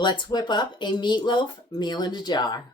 Let's whip up a meatloaf meal in a jar.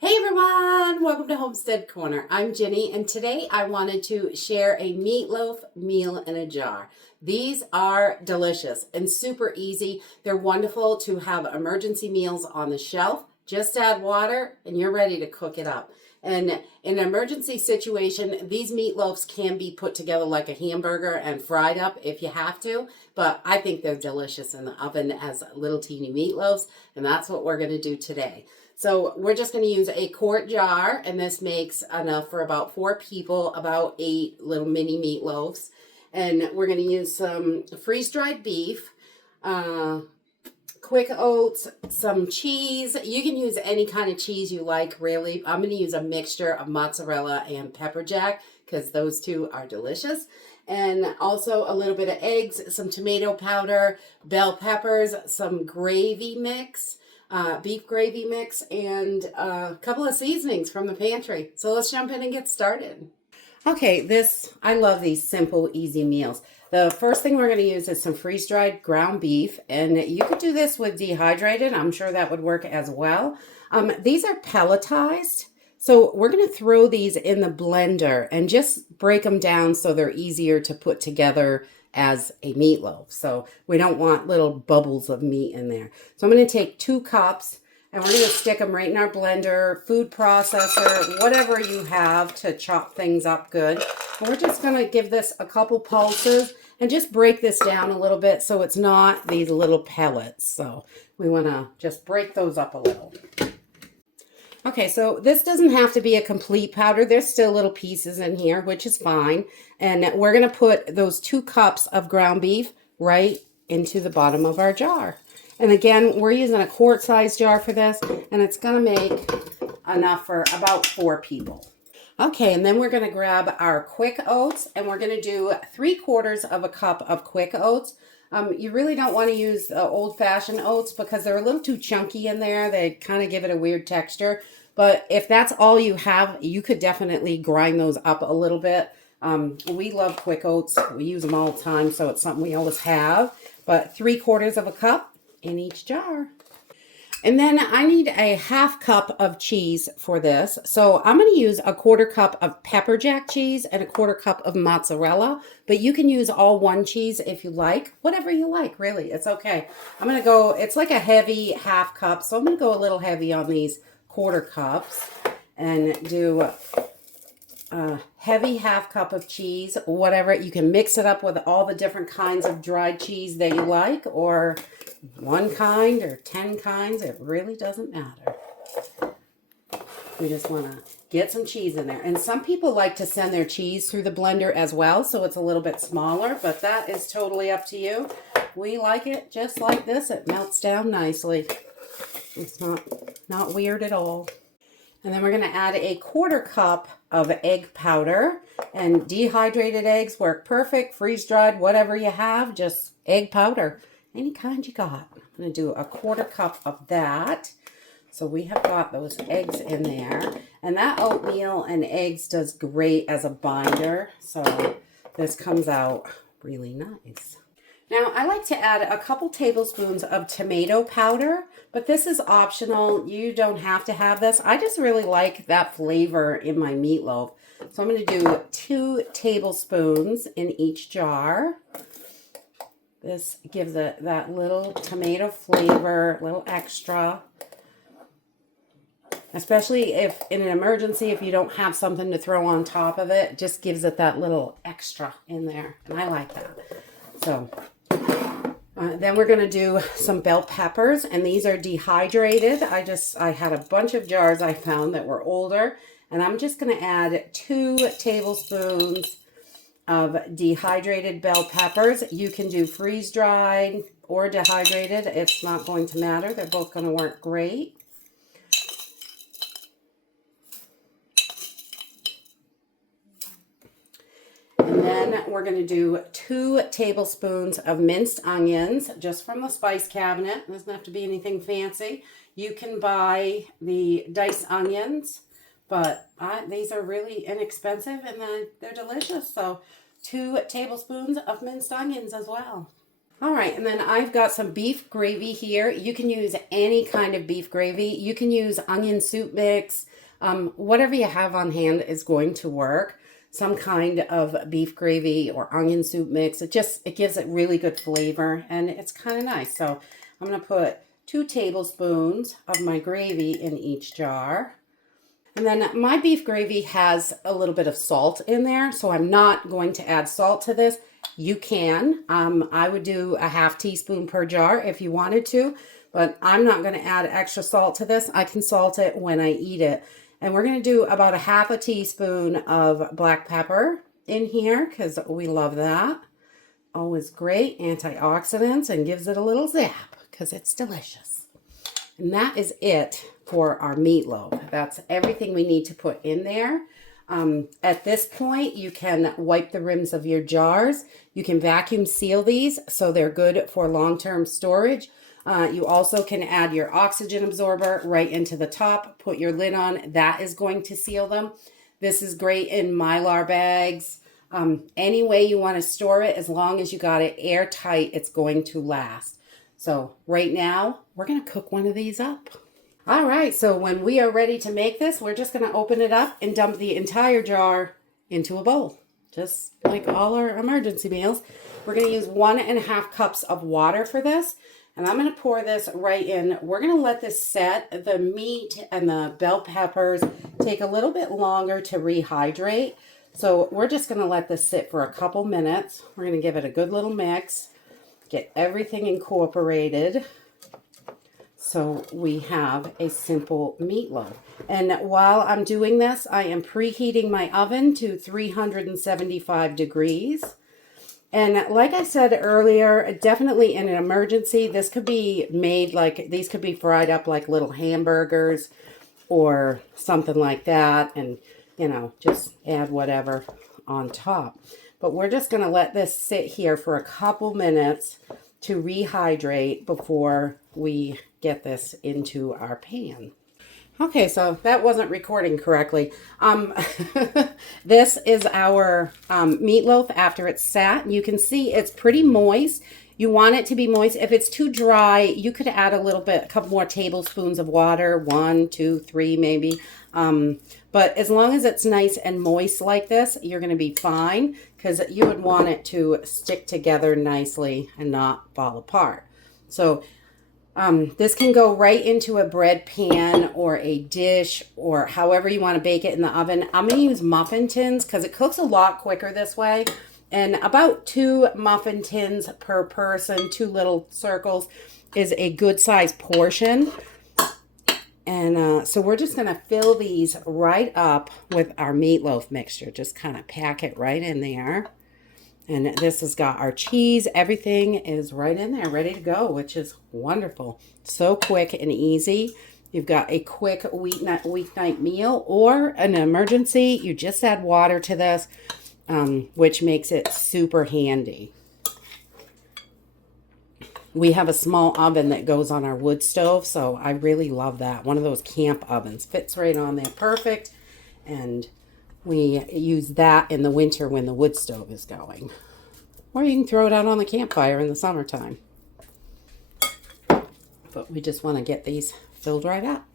Hey everyone, welcome to Homestead Corner. I'm Jenny, and today I wanted to share a meatloaf meal in a jar. These are delicious and super easy. They're wonderful to have emergency meals on the shelf. Just add water and you're ready to cook it up. And in an emergency situation, these meatloafs can be put together like a hamburger and fried up if you have to, but I think they're delicious in the oven as little teeny meatloafs, and that's what we're going to do today. So we're just going to use a quart jar, and this makes enough for about 4 people, about 8 little mini meatloafs. And we're going to use some freeze-dried beef, quick oats, some cheese. You can use any kind of cheese you like, really. I'm going to use a mixture of mozzarella and pepper jack because those two are delicious. And also a little bit of eggs, some tomato powder, bell peppers, some gravy mix. Beef gravy mix, and a couple of seasonings from the pantry. So let's jump in and get started. Okay, I love these simple, easy meals. The first thing we're going to use is some freeze-dried ground beef, and you could do this with dehydrated. I'm sure that would work as well. These are pelletized, so we're going to throw these in the blender and just break them down so they're easier to put together as a meatloaf. So we don't want little bubbles of meat in there. So I'm going to take 2 cups and we're going to stick them right in our blender, food processor, whatever you have to chop things up good. And we're just going to give this a couple pulses and just break this down a little bit so it's not these little pellets. So we want to just break those up a little. Okay, so this doesn't have to be a complete powder. There's still little pieces in here, which is fine. And we're going to put those 2 cups of ground beef right into the bottom of our jar. And again, we're using a quart-size jar for this, and it's going to make enough for about 4 people. Okay, and then we're going to grab our quick oats, and we're going to do 3/4 of a cup of quick oats. You really don't want to use old-fashioned oats because they're a little too chunky in there. They kind of give it a weird texture. But if that's all you have, you could definitely grind those up a little bit. We love quick oats. We use them all the time, so it's something we always have. But 3/4 of a cup in each jar. And then I need a 1/2 cup of cheese for this. So I'm going to use a 1/4 cup of pepper jack cheese and a 1/4 cup of mozzarella. But you can use all one cheese if you like. Whatever you like, really. It's okay. I'm going to go, it's like a heavy 1/2 cup. So I'm going to go a little heavy on these 1/4 cups and do a heavy 1/2 cup of cheese. Whatever. You can mix it up with all the different kinds of dried cheese that you like, or one kind or 10 kinds. It really doesn't matter. We just want to get some cheese in there. And some people like to send their cheese through the blender as well, so it's a little bit smaller, but that is totally up to you. We like it just like this. It melts down nicely. It's not weird at all. And then we're going to add a 1/4 cup of egg powder. And dehydrated eggs work perfect. Freeze-dried, whatever you have, just egg powder. Any kind you got. I'm going to do a 1/4 cup of that. So we have got those eggs in there. And that oatmeal and eggs does great as a binder. So this comes out really nice. Now, I like to add a couple tablespoons of tomato powder, but this is optional. You don't have to have this. I just really like that flavor in my meatloaf. So I'm going to do 2 tablespoons in each jar. This gives it that little tomato flavor, a little extra. Especially if in an emergency, if you don't have something to throw on top of it, it just gives it that little extra in there. And I like that. So then we're going to do some bell peppers, and these are dehydrated. I had a bunch of jars I found that were older, and I'm just going to add 2 tablespoons of dehydrated bell peppers. You can do freeze-dried or dehydrated. It's not going to matter. They're both going to work great. And then we're going to do 2 tablespoons of minced onions, just from the spice cabinet. It doesn't have to be anything fancy. You can buy the diced onions, but these are really inexpensive and they're delicious. So 2 tablespoons of minced onions as well. All right, and then I've got some beef gravy here. You can use any kind of beef gravy. You can use onion soup mix. Whatever you have on hand is going to work. Some kind of beef gravy or onion soup mix. It gives it really good flavor, and it's kind of nice. So I'm going to put 2 tablespoons of my gravy in each jar. And then my beef gravy has a little bit of salt in there, so I'm not going to add salt to this. You can. I would do a ½ teaspoon per jar if you wanted to, but I'm not going to add extra salt to this. I can salt it when I eat it. And we're going to do about a ½ teaspoon of black pepper in here because we love that. Always great antioxidants and gives it a little zap because it's delicious. And that is it for our meatloaf. That's everything we need to put in there. At this point, you can wipe the rims of your jars. You can vacuum seal these so they're good for long-term storage. You also can add your oxygen absorber right into the top, put your lid on. That is going to seal them. This is great in Mylar bags. Any way you want to store it, as long as you got it airtight, it's going to last. So right now, we're going to cook one of these up. All right, so when we are ready to make this, we're just going to open it up and dump the entire jar into a bowl. Just like all our emergency meals. We're going to use 1½ cups of water for this. And I'm going to pour this right in. We're going to let this set. The meat and the bell peppers take a little bit longer to rehydrate. So we're just going to let this sit for a couple minutes. We're going to give it a good little mix. Get everything incorporated. So we have a simple meatloaf. And while I'm doing this, I am preheating my oven to 375 degrees. And like I said earlier, definitely in an emergency, this could be made like, these could be fried up like little hamburgers or something like that. And, you know, just add whatever on top. But we're just going to let this sit here for a couple minutes to rehydrate before we get this into our pan. Okay, so that wasn't recording correctly. This is our meatloaf after it's sat. You can see it's pretty moist. You want it to be moist. If it's too dry, you could add a couple more tablespoons of water, 1, 2, 3 maybe. But as long as it's nice and moist like this, you're going to be fine because you would want it to stick together nicely and not fall apart. So this can go right into a bread pan or a dish or however you want to bake it in the oven. I'm going to use muffin tins because it cooks a lot quicker this way. And about 2 muffin tins per person, 2 little circles, is a good size portion. And so we're just going to fill these right up with our meatloaf mixture. Just kind of pack it right in there. And this has got our cheese. Everything is right in there, ready to go, which is wonderful. So quick and easy. You've got a quick weeknight meal or an emergency. You just add water to this, which makes it super handy. We have a small oven that goes on our wood stove, so I really love that. One of those camp ovens. Fits right on there perfect. And we use that in the winter when the wood stove is going. Or you can throw it out on the campfire in the summertime. But we just want to get these filled right up.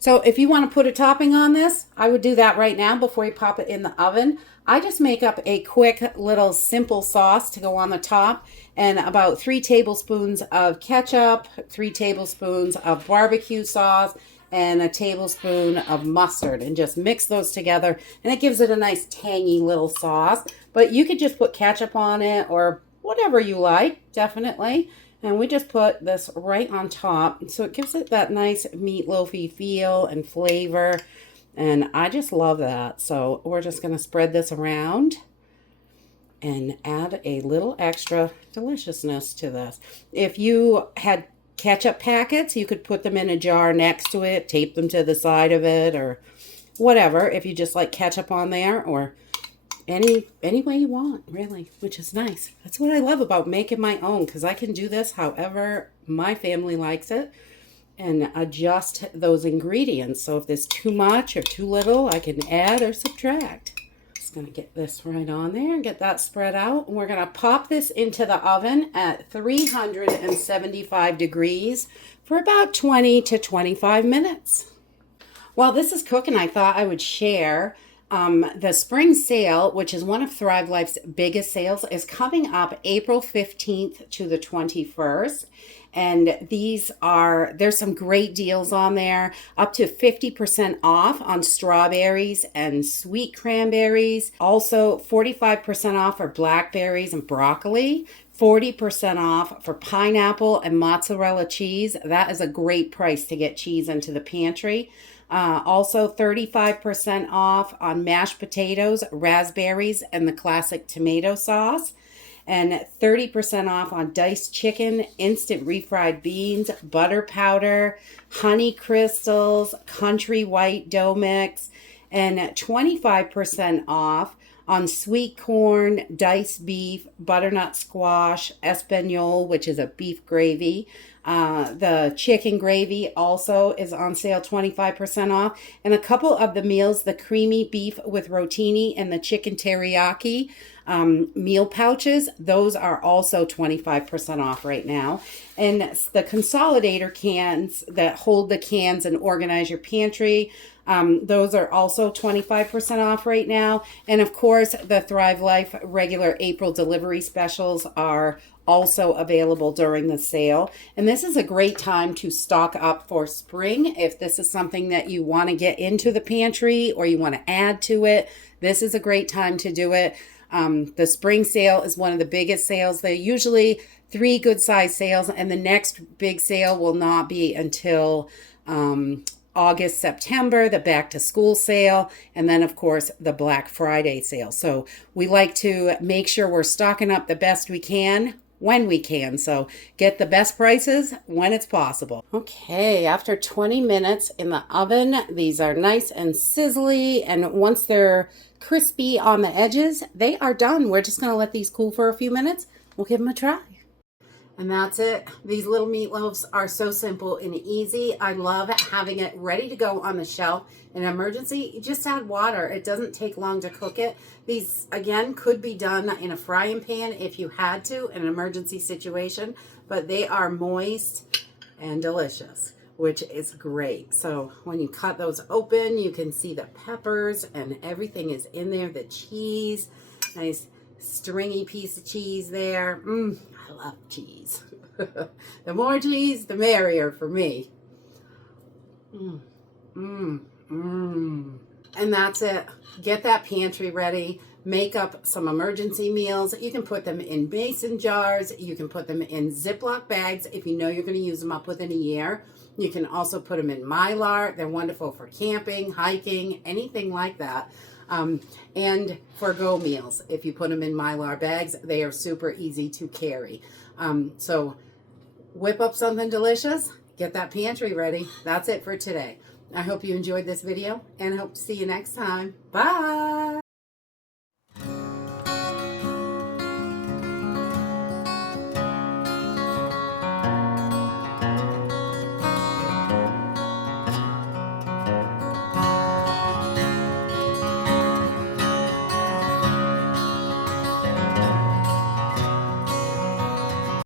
So if you want to put a topping on this, I would do that right now before you pop it in the oven. I just make up a quick little simple sauce to go on the top and about 3 tablespoons of ketchup, 3 tablespoons of barbecue sauce, and a tablespoon of mustard, and just mix those together, and it gives it a nice tangy little sauce. But you could just put ketchup on it or whatever you like, definitely. And we just put this right on top, so it gives it that nice meatloafy feel and flavor, and I just love that. So we're just going to spread this around and add a little extra deliciousness to this. If you had ketchup packets, you could put them in a jar next to it, tape them to the side of it, or whatever, if you just like ketchup on there, or any way you want, really, which is nice. That's what I love about making my own, because I can do this however my family likes it, and adjust those ingredients. So if there's too much or too little, I can add or subtract. Just gonna get this right on there and get that spread out. And we're gonna pop this into the oven at 375 degrees for about 20 to 25 minutes. While this is cooking, I thought I would share the spring sale, which is one of Thrive Life's biggest sales, is coming up April 15th to the 21st. And there's some great deals on there, up to 50% off on strawberries and sweet cranberries. Also 45% off for blackberries and broccoli. 40% off for pineapple and mozzarella cheese. That is a great price to get cheese into the pantry. Also 35% off on mashed potatoes, raspberries, and the classic tomato sauce. And 30% off on diced chicken, instant refried beans, butter powder, honey crystals, country white dough mix, and 25% off on sweet corn, diced beef, butternut squash, espagnole, which is a beef gravy. The chicken gravy also is on sale, 25% off. And a couple of the meals, the creamy beef with rotini and the chicken teriyaki meal pouches, those are also 25% off right now. And the consolidator cans that hold the cans and organize your pantry, those are also 25% off right now. And of course, the Thrive Life regular April delivery specials are also available during the sale. And this is a great time to stock up for spring. If this is something that you want to get into the pantry or you want to add to it, this is a great time to do it. The spring sale is one of the biggest sales. They're usually 3 good size sales, and the next big sale will not be until August, September, the back to school sale, and then of course the Black Friday sale. So we like to make sure we're stocking up the best we can when we can. So get the best prices when it's possible. Okay, after 20 minutes in the oven, these are nice and sizzly, and once they're crispy on the edges, they are done. We're just going to let these cool for a few minutes. We'll give them a try. And that's it. These little meatloaves are so simple and easy. I love having it ready to go on the shelf. In an emergency, you just add water. It doesn't take long to cook it. These, again, could be done in a frying pan if you had to in an emergency situation, but they are moist and delicious, which is great. So when you cut those open, you can see the peppers and everything is in there. The cheese, nice stringy piece of cheese there. I love cheese. The more cheese, the merrier for me. And that's it. Get that pantry ready. Make up some emergency meals. You can put them in mason jars. You can put them in Ziploc bags if you know you're going to use them up within a year. You can also put them in Mylar. They're wonderful for camping, hiking, anything like that. And for go meals, if you put them in Mylar bags, they are super easy to carry. So whip up something delicious, get that pantry ready. That's it for today. I hope you enjoyed this video and I hope to see you next time. Bye.